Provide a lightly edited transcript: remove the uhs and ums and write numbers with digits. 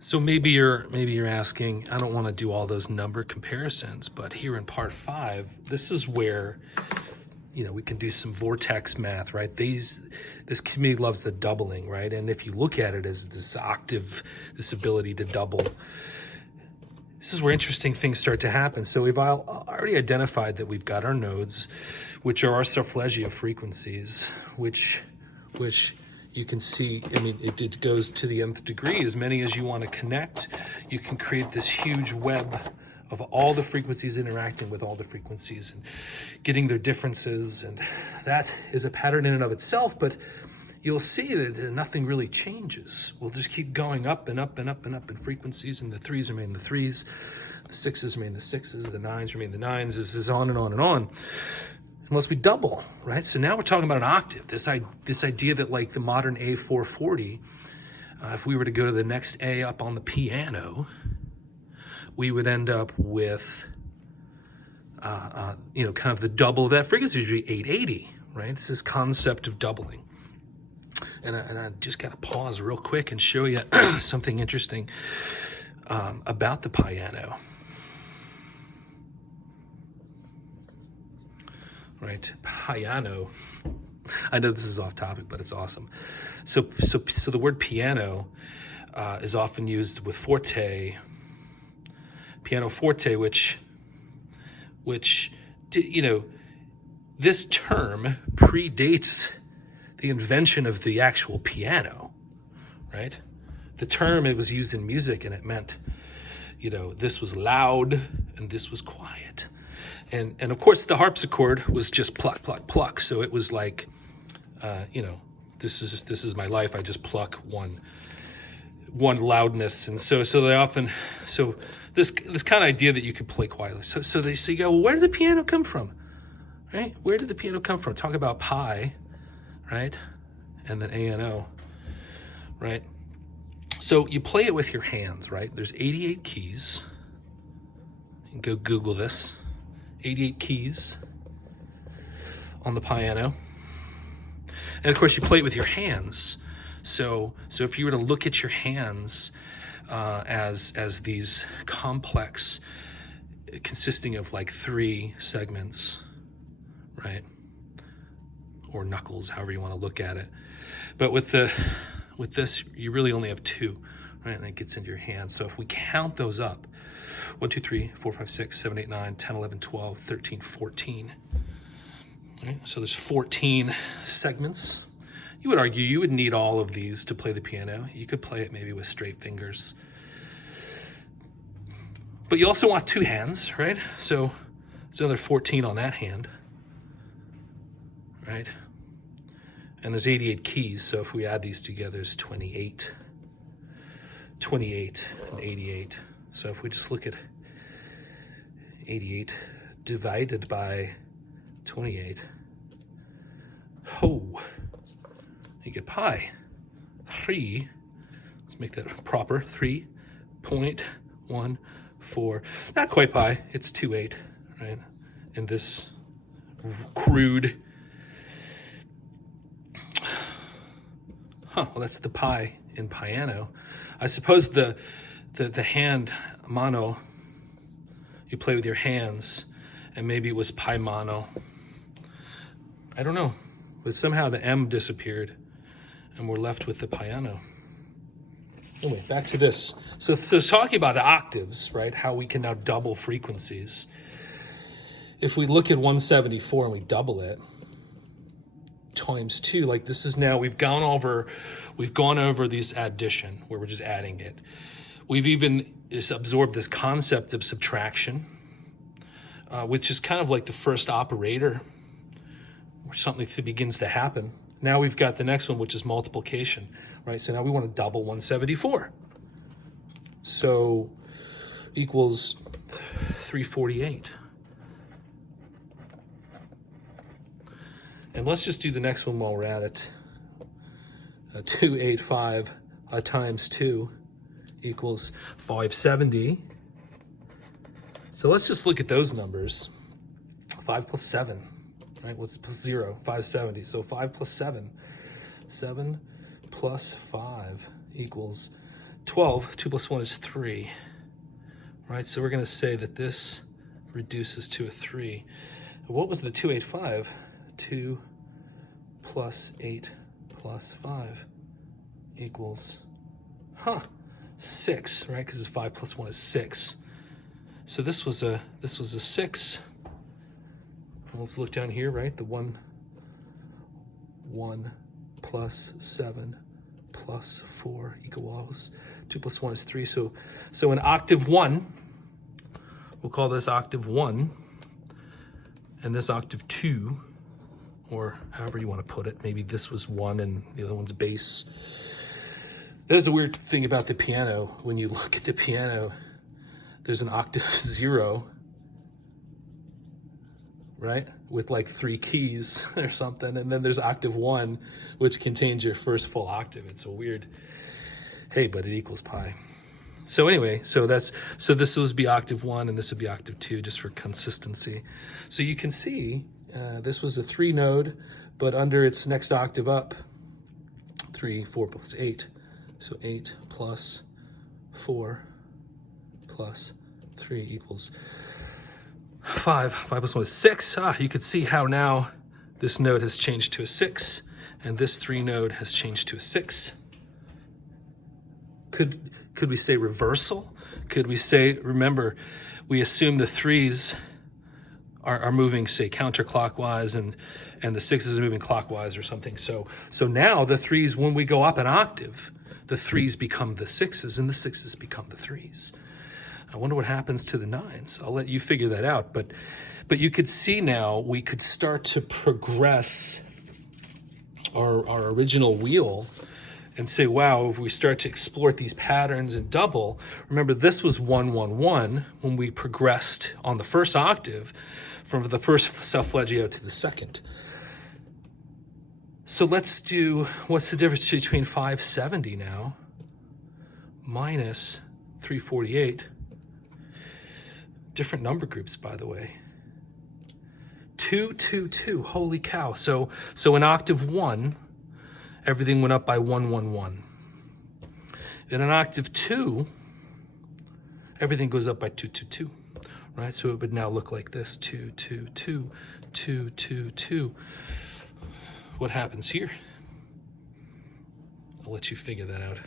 So maybe you're asking, I don't want to do all those number comparisons, but here in part 5, this is where we can do some vortex math, right? This community loves the doubling, right? And if you look at it as this octave, this ability to double, this is where interesting things start to happen. So we've already identified that we've got our nodes, which are our solfeggio frequencies, which you can see, I mean, it goes to the nth degree, as many as you want to connect. You can create this huge web of all the frequencies interacting with all the frequencies and getting their differences. And that is a pattern in and of itself, but you'll see that nothing really changes. We'll just keep going up and up and up and up in frequencies, and the 3s remain the 3s, the 6s remain the 6s, the 9s remain the 9s. This is on and on and on, unless we double, right? So now we're talking about an octave, this idea that like the modern A440, if we were to go to the next A up on the piano, we would end up with, kind of the double of that frequency, usually 880, right? This is concept of doubling. And I just got to pause real quick and show you something interesting about the piano. Right, piano. I know this is off topic, but it's awesome. So the word piano is often used with forte, piano forte, which this term predates the invention of the actual piano, right? The term, it was used in music, and it meant, this was loud and this was quiet. And of course the harpsichord was just pluck, pluck, pluck. So it was like, this is my life. I just pluck one loudness. And so this kind of idea that you could play quietly. So you go, well, where did the piano come from? Right? Where did the piano come from? Talk about pi, right? And then A-N-O, right? So you play it with your hands, right? There's 88 keys. You can go Google this. 88 keys on the piano. And of course you play it with your hands. So if you were to look at your hands as these complex, consisting of like 3 segments, right? Or knuckles, however you want to look at it. But with this, you really only have 2, right? And it gets into your hand. So if we count those up, 1, 2, 3, 4, 5, 6, 7, 8, 9, 10, 11, 12, 13, 14. Right? So there's 14 segments. You would argue you would need all of these to play the piano. You could play it maybe with straight fingers. But you also want 2 hands, right? So it's another 14 on that hand, right? And there's 88 keys, so if we add these together, it's 28 and 88. So if we just look at 88 divided by 28, you get pi. 3, let's make that proper, 3.14. Not quite pi, it's 28, right? In this crude, well, that's the pi in piano. I suppose the hand mono, you play with your hands, and maybe it was pi mono. I don't know, but somehow the M disappeared, and we're left with the piano. Anyway, back to this. So talking about the octaves, right? How we can now double frequencies. If we look at 174 and we double it times 2, like this is now, we've gone over this addition where we're just adding it. We've even absorbed this concept of subtraction, which is kind of like the first operator where something begins to happen. Now we've got the next one, which is multiplication, right? So now we want to double 174. So equals 348. And let's just do the next one while we're at it. 285 times 2 equals 570. So let's just look at those numbers. 5 plus 7, right? What's plus 0? 570. So 5 plus 7. 7 plus 5 equals 12, 2 plus 1 is 3, right? So we're going to say that this reduces to a 3. What was the 285? 2 plus 8 plus 5 equals, 6, right? Because 5 plus 1 is 6. So this was a 6. Let's look down here, right? The 1 plus 7 plus 4 equals 2 plus 1 is 3. So in octave 1, we'll call this octave 1, and this octave 2, or however you want to put it. Maybe this was 1 and the other one's bass. There's a weird thing about the piano. When you look at the piano, there's an octave 0, right? With like 3 keys or something. And then there's octave 1, which contains your first full octave. It's a weird, hey, but it equals pi. So anyway, so this would be octave 1 and this would be octave 2, just for consistency. So you can see this was a 3 node, but under its next octave up, 3, 4 plus 8. So 8 plus 4 plus 3 equals 5. 5 plus 1 is 6. You can see how now this node has changed to a 6, and this 3 node has changed to a 6. Could we say reversal? Could we say, remember, we assume the 3s are moving, say, counterclockwise, and the 6s are moving clockwise or something. So now the 3s, when we go up an octave, the 3s become the 6s, and the 6s become the 3s. I wonder what happens to the 9s. I'll let you figure that out. But you could see now we could start to progress our original wheel and say, wow, if we start to exploit these patterns and double, remember this was 1, 1, 1 when we progressed on the first octave from the first solfeggio to the second. So let's do, what's the difference between 570 now minus 348? Different number groups, by the way. 2, 2, 2, holy cow. So in octave 1, everything went up by 1, 1, 1. In an octave 2, everything goes up by 2, 2, 2, right? So it would now look like this, 2, 2, 2, 2, 2, 2. What happens here? I'll let you figure that out.